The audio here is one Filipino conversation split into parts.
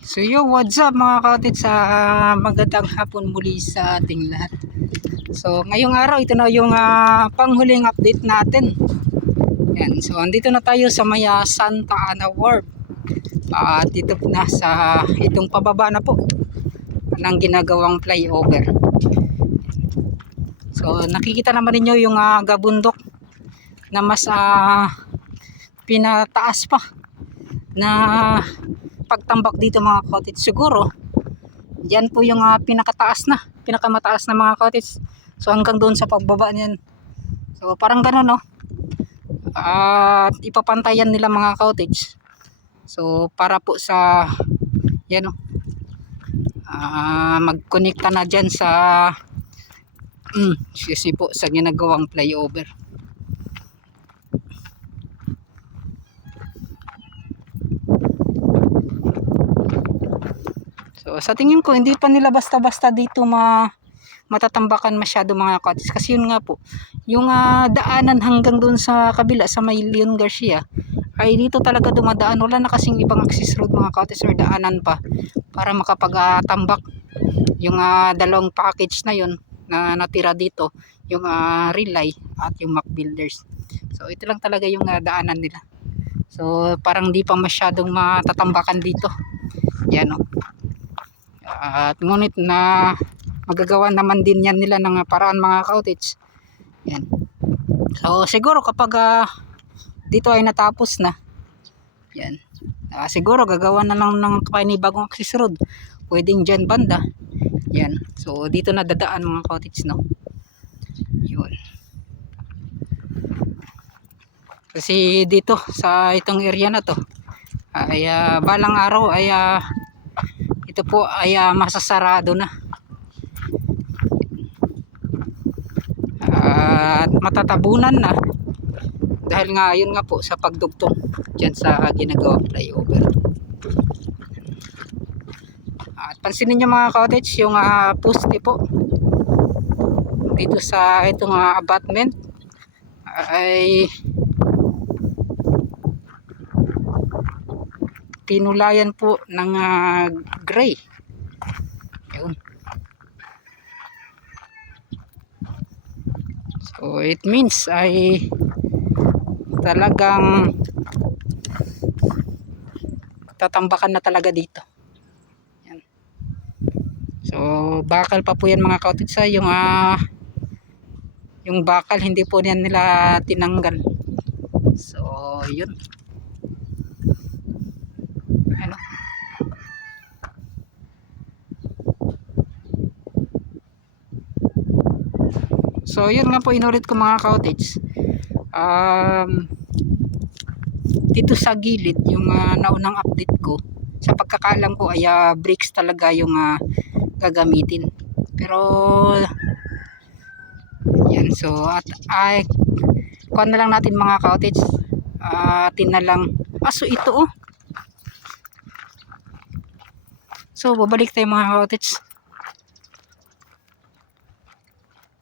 So yo, what's up mga kautit, sa magandang hapon muli sa ating lahat. So ngayong araw, ito na yung panghuling update natin. Yan, so andito na tayo sa may Santa Ana Wharf. At dito na sa itong pababa na po ng ginagawang flyover. So nakikita naman ninyo yung gabundok na mas pinataas pa na pagtambak dito mga cottage. Siguro yan po yung pinakamataas na mga cottage. So hanggang doon sa pagbaba niyan, so parang gano'n, no? At ipapantayan nila mga cottage, so para po sa yan, no, magkonekta na dyan sa excuse me po, sa ginagawang flyover. So sa tingin ko, hindi pa nila basta-basta dito matatambakan masyado mga cottage, kasi yun nga po, yung daanan hanggang doon sa kabila sa may Leon Garcia ay dito talaga dumadaan. Wala na kasing ibang access road mga cottage or daanan pa para makapagtambak yung dalawang package na yun na natira dito, yung Relay at yung Mac Builders. So ito lang talaga yung daanan nila. So parang di pa masyadong matatambakan dito. Yan, no? At ngunit na magagawa naman din yan nila ng paraan mga cottage. Yan. So siguro kapag dito ay natapos na, yan, siguro gagawa na lang ng panibagong access road pwedeng dyan banda. Yan, so dito na dadaan mga cottage, no? Yun. Kasi dito sa itong area na to ay balang araw ay ito po ay masasarado na at matatabunan na dahil nga yun nga po sa pagdugtong dyan sa ginagawang flyover. At pansinin nyo mga cottage, yung poste po dito sa itong abutment ay tinulayan po ng gray. Yun. So it means ay talagang tatambakan na talaga dito. Yan. So bakal pa po yan mga cottage, yung bakal hindi po yan nila tinanggal. So yun. Ano? So yun nga po, inulit ko mga cottage. Dito sa gilid, yung naunang update ko, sa pagkakaalam ko ay bricks talaga yung gagamitin. Pero yan, so at kuha na lang natin mga cottage, atin na lang so ito, so babalik tayo mga cottage.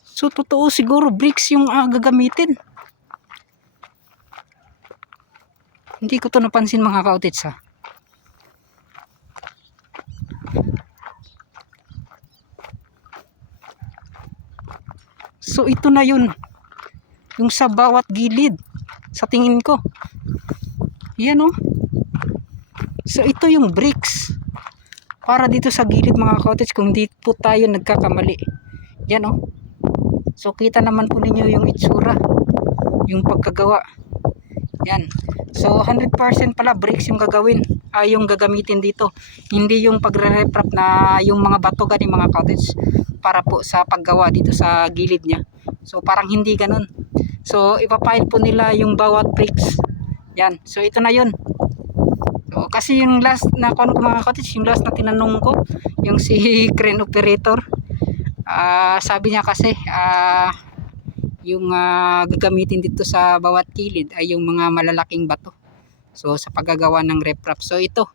So totoo, siguro bricks yung gagamitin. Hindi ko to napansin mga cottage, ha. So ito na yun, yung sa bawat gilid sa tingin ko. Yan, oh. So ito yung bricks para dito sa gilid mga cottage, kung di po tayo nagkakamali. Yan, oh. So kita naman po ninyo yung itsura, yung pagkagawa. Yan. So 100% pala bricks yung yung gagamitin dito. Hindi yung pagre-reprap na yung mga bato ganing mga cottage para po sa paggawa dito sa gilid niya. So parang hindi ganun. So ipapile po nila yung bawat bricks. Yan. So ito na yun. So, kasi yung last na ko mga cottage, yung last na tinanong ko, yung si crane operator, sabi niya kasi yung gagamitin dito sa bawat kilid ay yung mga malalaking bato, so sa paggagawa ng reprap. So ito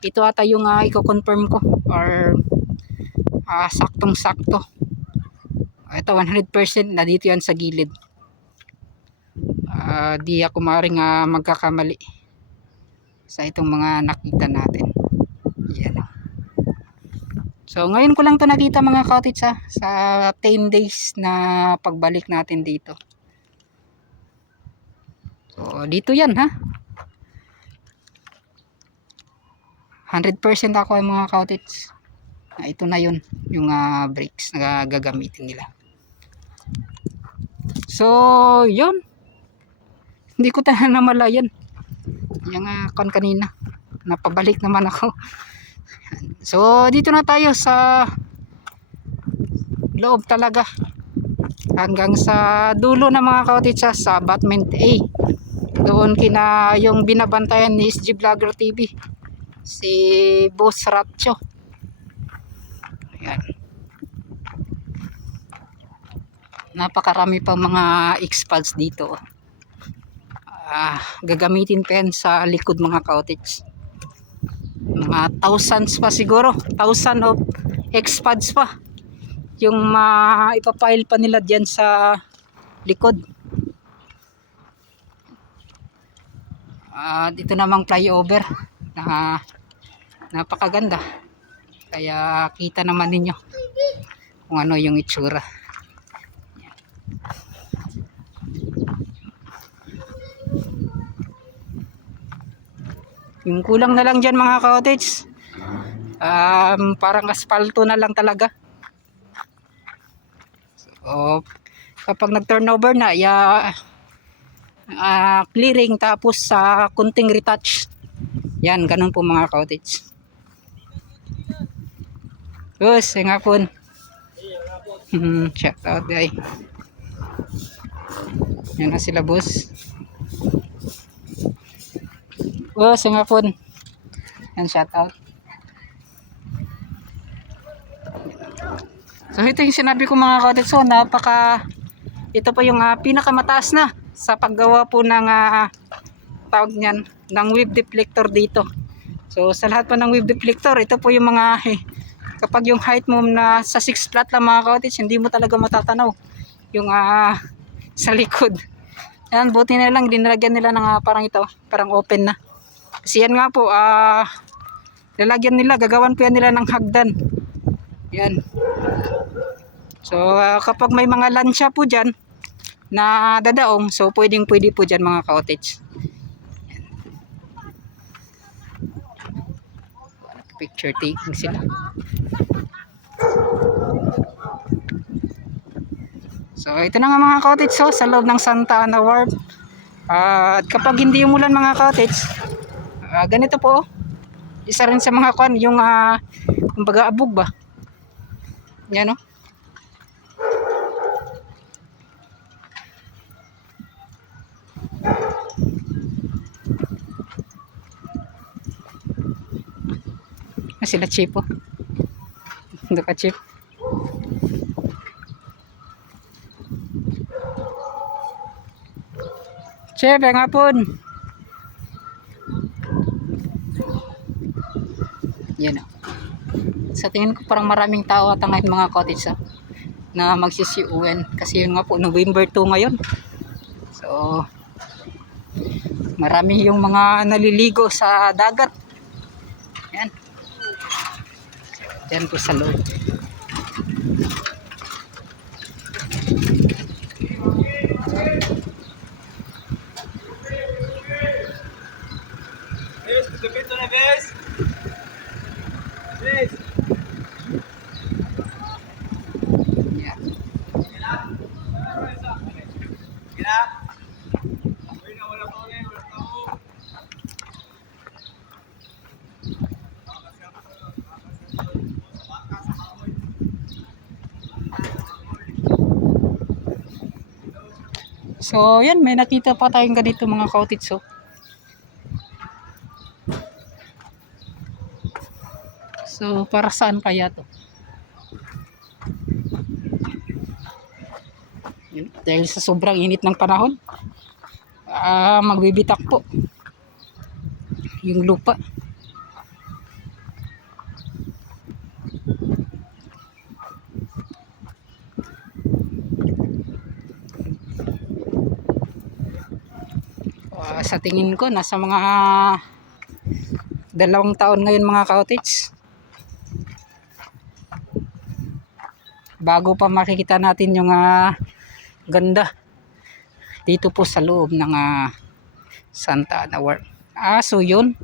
ata yung i-confirm ko, or saktong sakto. Ito 100% na dito yan sa gilid. Di ako maaaring magkakamali sa itong mga nakita natin. So ngayon ko lang to nakita mga cottage sa 10 days na pagbalik natin dito. So dito yan 100% ako yung mga cottage. Ito na yun yung bricks na gagamitin nila. So yun, hindi ko tayo namalayan yung kanina, napabalik naman ako. So dito na tayo sa loob talaga, hanggang sa dulo na mga cottage sa Batment A. Doon kina yung binabantayan ni SG Vlogger TV, si Boss Ratcho. Ayan. Napakarami pang mga X-Pads dito. Gagamitin pa yan sa likod mga cottage. Mga thousands pa siguro, 1,000 of X-Pads pa yung ipapile pa nila dyan sa likod. Dito namang flyover na napakaganda, kaya kita naman ninyo kung ano yung itsura. Yung kulang na lang dyan mga cottage, parang asfalto na lang talaga. So kapag nag turnover na clearing tapos sa kunting retouch, yan, ganun po mga cottage. Boss, nga po. Shout out guys. Yan na sila boss. Boss, nga po. Yan, shout out. So ito yung sinabi ko mga cottage. So ito po yung pinakamataas na sa paggawa po ng tawag niyan, ng wave deflector dito. So sa lahat po ng wave deflector, ito po yung mga kapag yung height mo na sa 6 flat lang mga cottage, hindi mo talaga matatanaw yung sa likod. Yan, buti na lang dinalagyan nila ng parang ito, parang open na. Kasi yan nga po, lalagyan nila, gagawan po yan nila ng hagdan. Yan. So kapag may mga lansya po dyan na dadaong, so pwede po dyan mga cottage. Picture taking sila. So ito na nga mga cottage, so sa loob ng Santa Ana Wharf. At kapag hindi umulan mga cottage, ganito po, isa rin sa mga yung kumbaga abog ba, yan o. Sila chip oh. Hindi ka chip. Chip, nga po. Yan o. Sa tingin ko parang maraming tao at ngayon mga cottage na magsisiuan. Kasi yun nga po, November 2 ngayon. So marami yung mga naliligo sa dagat. Yan. Yan po sa loob. So yan, may nakita pa tayong ganito mga cottage. So para saan kaya to? Dahil sa sobrang init ng panahon, magbibitak po yung lupa. Sa tingin ko nasa mga 2 taon ngayon mga cottage. bago pa makikita natin yung ganda dito po sa loob ng Santa Ana Wharf. So yun,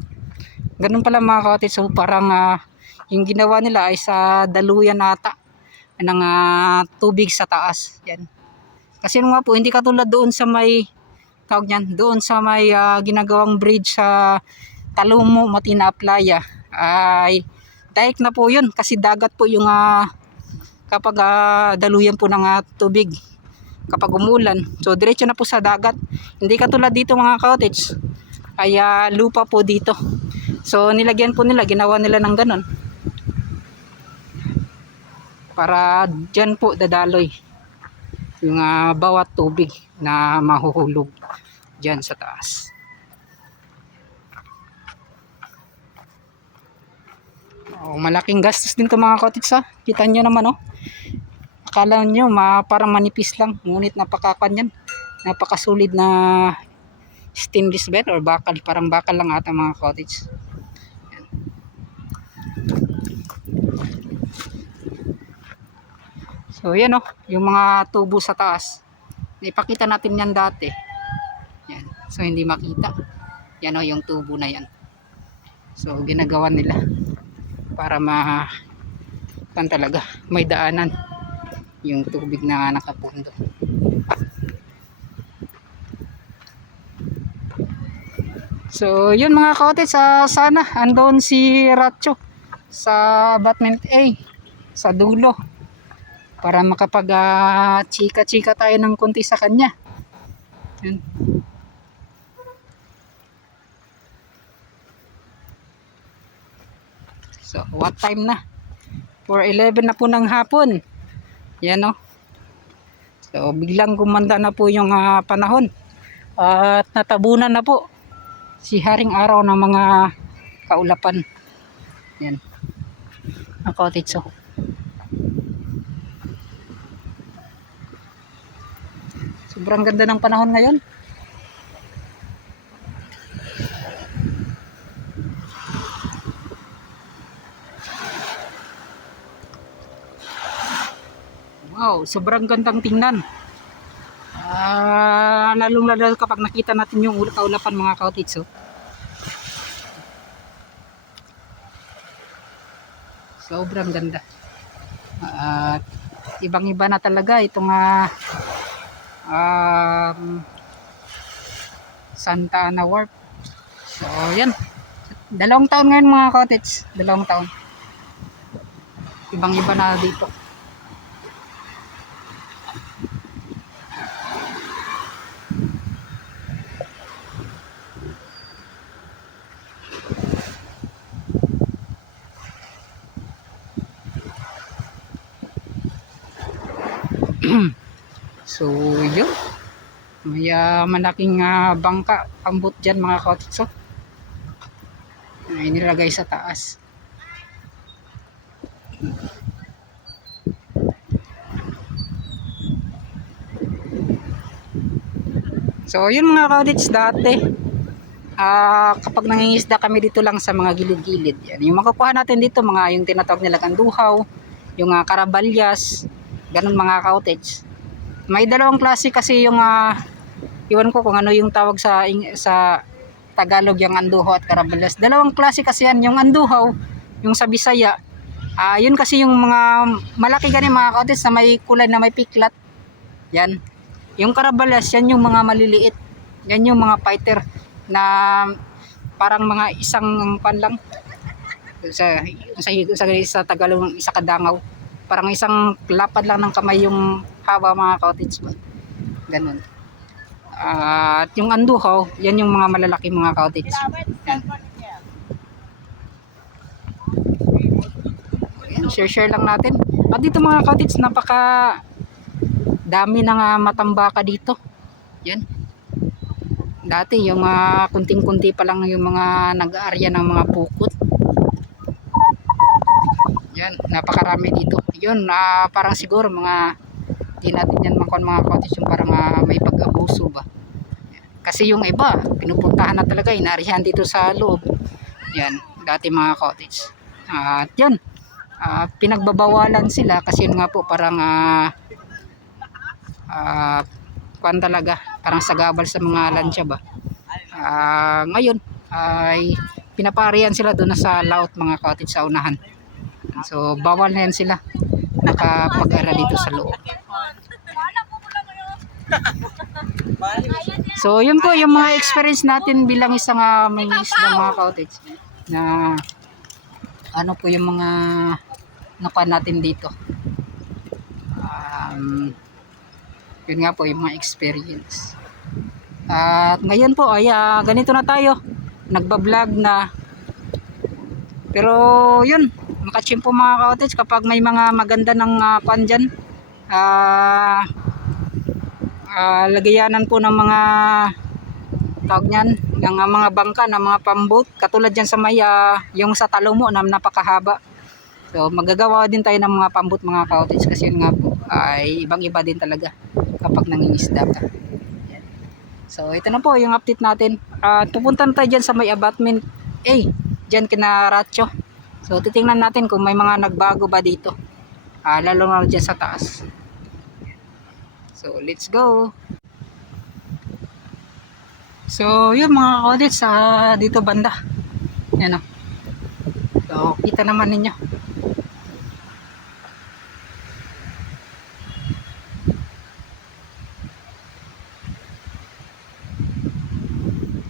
ganun pala mga ka-cottage. So parang yung ginawa nila ay sa daluyan ata ng tubig sa taas. Yan. Kasi nga po, hindi katulad doon sa may tawag niyan, doon sa may ginagawang bridge sa Talomo, Matina Playa, ay daik na po yun kasi dagat po yung kapag daluyan po ng tubig kapag umulan. So diretso na po sa dagat. Hindi katulad dito mga cottage, ay lupa po dito. So nilagyan po nila, ginawa nila ng ganon para dyan po dadaloy yung bawat tubig na mahuhulog dyan sa taas. Malaking gastos din to mga cottage kita nyo naman akala nyo parang manipis lang, ngunit napakakan yan, napakasulit na stainless bed or bakal, parang bakal lang ata mga cottage. Yan. So yan yung mga tubo sa taas, naipakita natin yan dati yan. So hindi makita yan yung tubo na yan. So ginagawa nila para talaga may daanan yung tubig na nakapundo. So yun mga cottage, sana andon si Ratcho sa abutment A sa dulo para makapag chika-chika tayo ng konti sa kanya. Yun. So what time na? 4:11 na po ng hapon. Yan So biglang gumanda na po yung panahon at natabunan na po si haring araw ng mga kaulapan. Yan ang cottage. Sobrang ganda ng panahon ngayon. Wow, sobrang gandang tingnan. Lalong-lalo kapag nakita natin yung kaulapan mga cottage. Sobrang ganda. At ibang-iba na talaga itong Santa Ana Wharf. So yan. 2 taon ngayon mga cottage. 2 taon. Ibang-iba na dito. So yun, may malaking bangka ambot dyan mga cottage ay nilagay sa taas. So yun mga cottage, dati kapag nangingisda kami dito lang sa mga gilid-gilid, yan yung makukuha natin dito, mga yung tinatawag nila kanduhaw, yung karabalyas, ganun mga cottage. May dalawang klase kasi yung iwan ko kung ano yung tawag sa Tagalog, yung anduhaw at karabalyas. Dalawang klase kasi yan, yung anduhaw, yung sa Bisaya, yun kasi yung mga malaki ganyan mga cottage na may kulay na may piklat. Yan. Yung karabalyas, yan yung mga maliliit. Yan yung mga fighter na parang mga isang pan lang. Sa Tagalog, isa kadangaw. Parang isang lapad lang ng kamay yung haba mga cottage. Ganun. At yung anduhaw, yan yung mga malalaki mga cottage. Yan, share lang natin. At dito mga cottage, napaka dami ng matambaka dito. Yan. Dati yung kunting-kunti pa lang yung mga nag-aarya ng mga pukot. Yan, napakarami dito. Yun, parang siguro mga di natin yan mga cottage, yung parang may pag-abuso ba. Kasi yung iba, pinupuntahan na talaga, inarihan dito sa loob. Yan, dati mga cottage. At yan, pinagbabawalan sila kasi yun nga po parang kuwan talaga, parang sagabal sa mga lansya ba. Ngayon ay pinaparihan sila doon na sa laot mga cottage sa unahan. So bawal na yan sila nakapag-ara dito sa loob. So yun po yung mga experience natin bilang isang mangingisda mga cottage, na ano po yung mga nakuha natin dito. Yun nga po yung mga experience. At ngayon po ay ganito na tayo, nagbablog na. Pero yun, makachimpo mga cottage kapag may mga maganda ng pan dyan, lagayanan po ng mga tawag nyan, ng mga bangka ng mga pambot, katulad dyan sa may yung sa Talomo na napakahaba. So magagawa din tayo ng mga pambot mga cottage kasi yun nga po ay ibang iba din talaga kapag nangingisda ka. Yan. So ito na po yung update natin. Pupunta na tayo dyan sa may abutment dyan kina Ratcho. So titingnan natin kung may mga nagbago ba dito, lalo na dyan sa taas. So let's go. So yun mga cottage, dito banda yan o. So kita naman ninyo.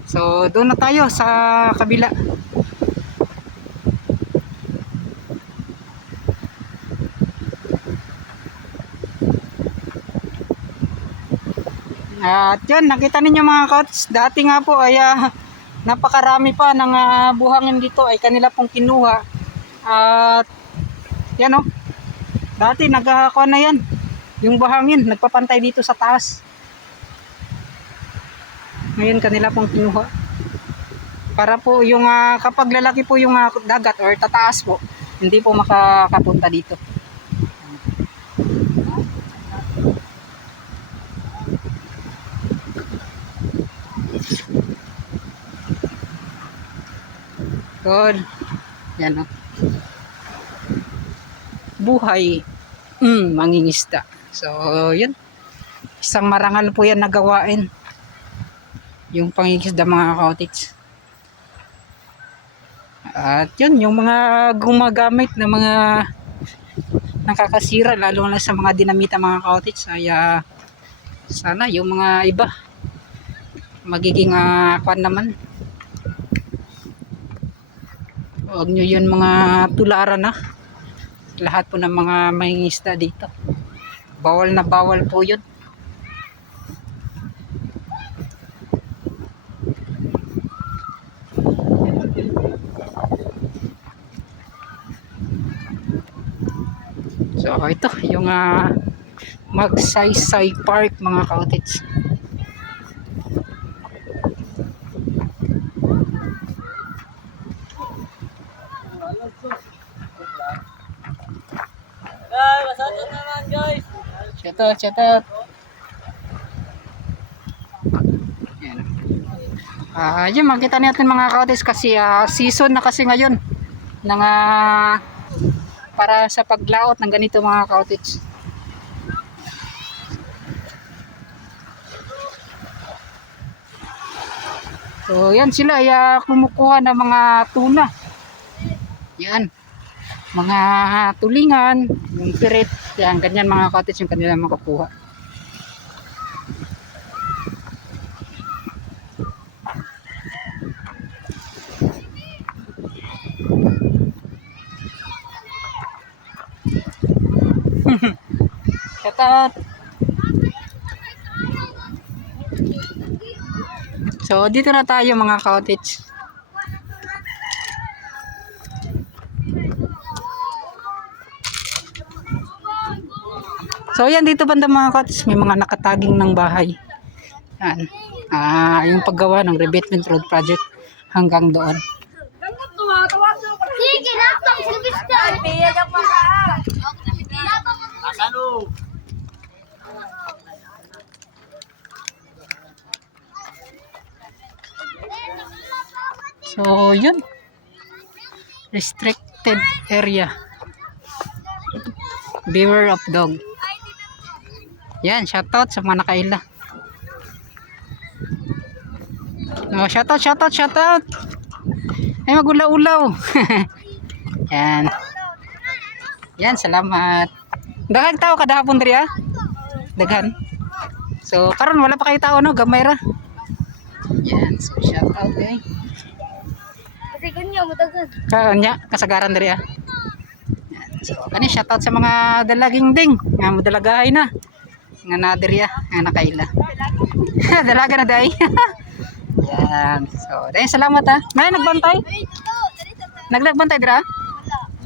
So doon na tayo sa kabila. At yun, nakita ninyo mga cottage, dati nga po ay napakarami pa ng buhangin dito ay kanila pong kinuha. At yan o, dati nagkakakuha na yan, yung buhangin nagpapantay dito sa taas. Ngayon kanila pong kinuha para po yung kapag lalaki po yung dagat or tataas po, hindi po makakapunta dito. Good. Yan o. Buhay mangingisda. So yun, isang marangal po yan nagawain, yung pangingisda mga cottage. At yun, yung mga gumagamit na mga nakakasira lalo na sa mga dinamita mga cottage ay sana yung mga iba magiging kwan naman. Huwag nyo yun mga tularan na lahat po ng mga mangingisda dito. Bawal na bawal po yun. So ito yung Magsaysay Park mga cottage. Shout out. Yun, makita natin mga cottage kasi season na kasi ngayon ng para sa paglaot ng ganito mga cottage. So yan sila ay kumukuha ng mga tuna. Yan, mga tulingan, yung pirit, yan, ganyan mga cottage yung kanila makukuha. Shout. So dito na tayo mga cottage. So yan, dito banda mga cottage may mga nakataging ng bahay. Yan. Yung paggawa ng revetment road project hanggang doon. So yun, restricted area. Beware of dog. Yan, shoutout sa mga nakaila. No, shoutout. Ay, magulaw-ulaw. Yan. Yan, salamat. Daghang tao kada hapon diri ah. Daghan. So, karon wala pa kay tao no, gamay ra. Yan, so shoutout eh. Kasi kanya mo dagan. Kanya kasagaran diri ah. Yan. So, kani shoutout sa mga dalaging ding, nga modalagahay na. Nga nadiri ah, nga nakaila. Dalaga na dai. Yan. So, dahil salamat ha. May nagbantay? Nagnagbantay dira?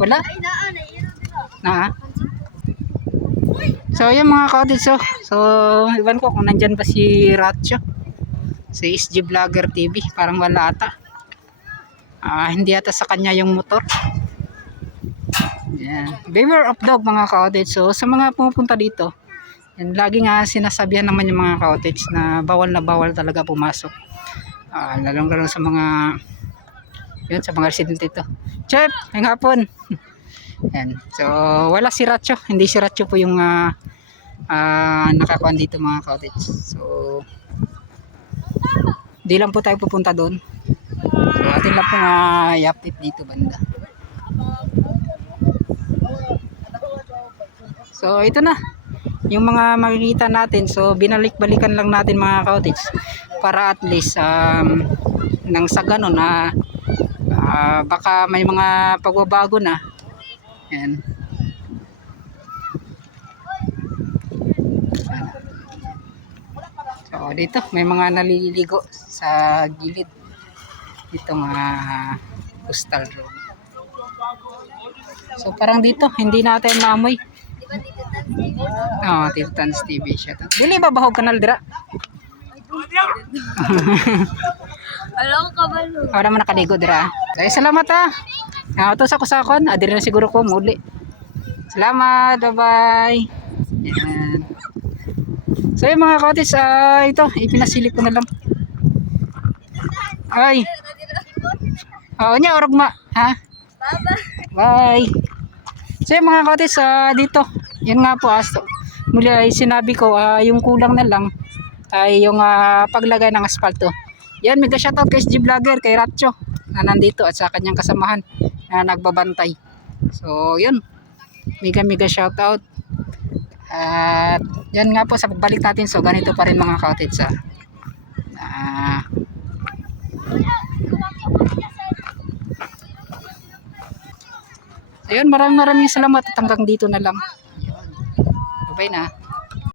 Wala? Ay naa na yun dito. Na. So, yung mga cottage so iwan ko kung nandyan pa si Ratcho. Si SG Vlogger TV, parang wala ata. Hindi ata sa kanya yung motor. Yan. Beware of dog mga cottage. So, sa mga pumupunta dito, yan, lagi nga sinasabihan naman yung mga cottage na bawal talaga pumasok. Lalong sa mga yun, sa mga residente ito. Chef, ngayong hapon. Yan. So, wala si Ratcho. Hindi si Ratcho po yung nakakuan dito mga cottage. So, di lang po tayo pupunta doon. So, atin lang po yapit dito banda. So, ito na. Yung mga makikita natin. So, binalik-balikan lang natin mga cottage. Para at least, nang sa ganun na baka may mga pagbabago na. Yan. So dito may mga naliligo sa gilid itong coastal road. So parang dito hindi natin maamoy. Tito Tans TV siya to. Dili ba bahog kanal dira? Alam ka ba no? Wala man nakaligo dira. Dahil salamat ha. Ito sa kusakon, adiri na siguro ko muli. Salamat, bye-bye. Yan. So yung mga cottage, ito, ipinasilip ko na lang. Ay. Niya, orugma. Ha? Bye. So yung mga cottage, dito. Yan nga po, so, muli ay sinabi ko, yung kulang na lang ay yung paglagay ng asfalto. Yan, mega shoutout kay SG Vlogger, kay Ratcho na nandito at sa kanyang kasamahan na nagbabantay. So, yun. Mega shoutout. At yan nga po sa pagbalik natin. So, ganito pa rin mga cottage ayun, maraming salamat at hanggang dito na lang. Bye na.